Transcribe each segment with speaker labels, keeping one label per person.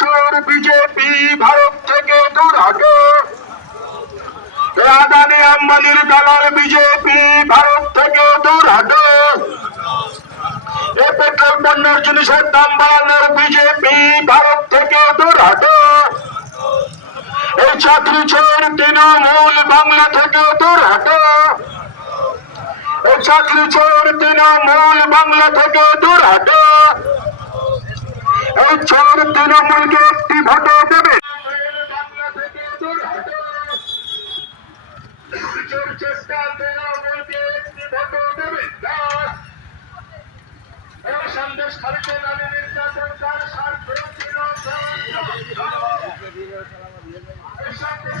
Speaker 1: চোর বিজেপি ভারত থেকে দূর হাটো আদানি আম্বানির দালাল বিজেপি ভারত থেকে দূর হাটো এ পেট্রোল পণ্যের জিনিসের দাম বাড়ানোর বিজেপি ভারত থেকে দূর হাটো এই চাকরি চোর তৃণমূল বাংলা থেকে দূর হাটো এই চাকরি চোর তৃণমূল বাংলা থেকে দূর হাটো এই চোর তৃণমূলকে একটি ভোটও দেবে। সন্দেশ খালিতে নামে নির্যাতন তার তৃণমূল এই সন্দেশ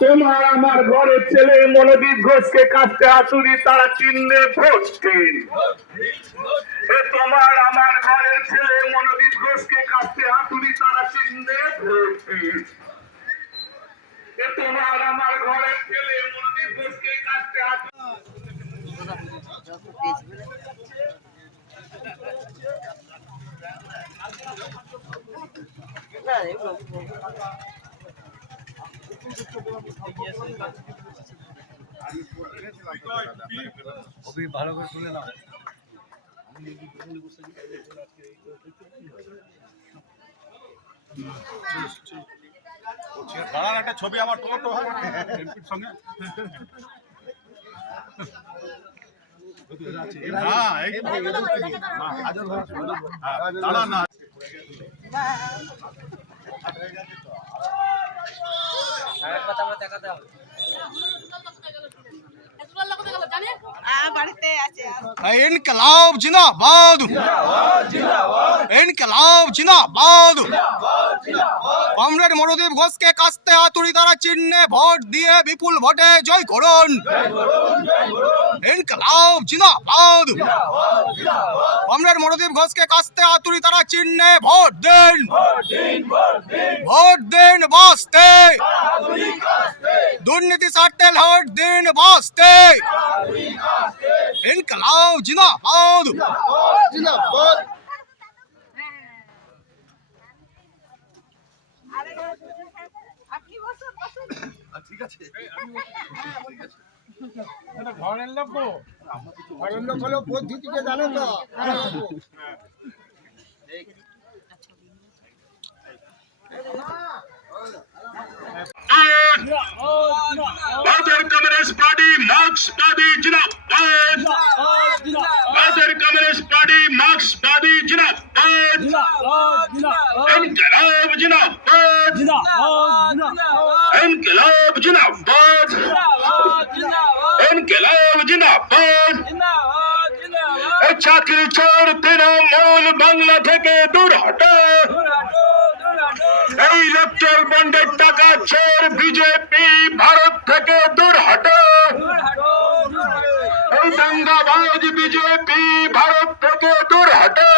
Speaker 1: তোমার আমার ঘরের ছেলে মনোদীপ ঘোষকে কাটতে তারা তোমার আমার ঘরের ছেলে মনোদীপ ঘোষকে কাটতে হাতুড়ি তারা চিহ্নে ভোজকে। তোমার আমার ঘরের ছেলে মনোদীপ ঘোষকে কাটতে হাতুড়ি
Speaker 2: খুবই ভালো করে শুনে নাও। একটা ছবি আমার তোলো তো। হয় সঙ্গে না না, ইনকলাব জিন্দাবাদ। ইনকলাব জিন্দাবাদ। কমরেড মনোদীপ ঘোষকে কাস্তে হাতুড়ি দ্বারা চিহ্নে ভোট দিয়ে বিপুল ভোটে জয় করুন। ইনকলাব জিন্দাবাদ কমরেড মনোদীপ ঘোষকে কাস্তে হাতুড়ি দ্বারা চিহ্নে ভোট দিন। ভোট দিন বাঁচতে দুর্নীতি সারতে ভোট দিন বাঁচতে ইনকলাব জিন্দাবাদ
Speaker 3: আপনি বসুন বসুন
Speaker 4: ঘরের লোক তো ঘরের লোক হলেও পদ্ধতিকে জানে তো
Speaker 1: ভারতের কমিউনিস্ট পার্টি মার্ক্সবাদী জিন্দাবাদ ভারতের কমিউনিস্ট পার্টি মার্ক্সবাদী জিন্দাবাদ ইনকলাব জিন্দাবাদ ইনকলাব জিন্দাবাদ ইনকলাব জিন্দাবাদ। চাকরি চোর তৃণমূল বাংলা থেকে দূর হটো। এই ইলেকট্রাল বন্ডের টাকা চোর বিজেপি ভারত থেকে দূর হটো। এই দাঙ্গাবাজ বিজেপি ভারত থেকে দূর হটো।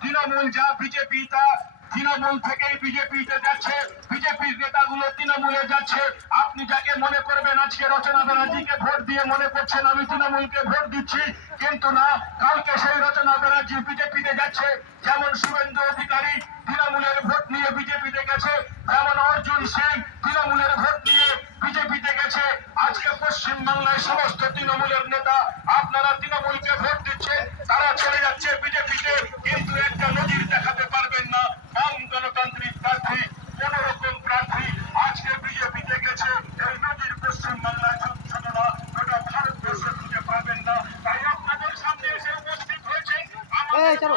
Speaker 1: তৃণমূল যা বিজেপি তা তৃণমূল থেকেই বিজেপিতে যাচ্ছে। বিজেপির নেতাগুলো তৃণমূলে যাচ্ছে। আপনি যাকে মনে করবেন আজকে রচনা ব্যানার্জিকে ভোট দিয়ে মনে করছেন, আমি তৃণমূলকে ভোট দিচ্ছি। কিন্তু না, কালকে সেই রচনা ব্যানার্জি বিজেপিতে যাচ্ছে, যেমন শুভেন্দু অধিকারী চলো।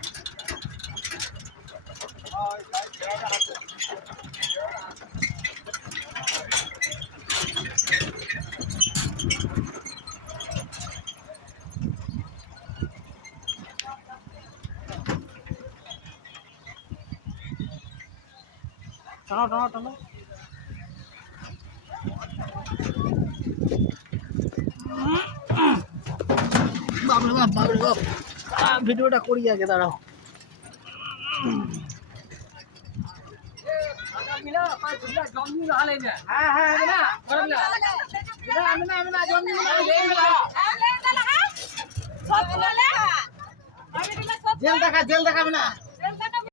Speaker 4: টানো টানো টানো বাবরে ভিডিওটা করি আগে দাঁড়াও হ্যাঁ জেল দেখা জেল দেখাবে না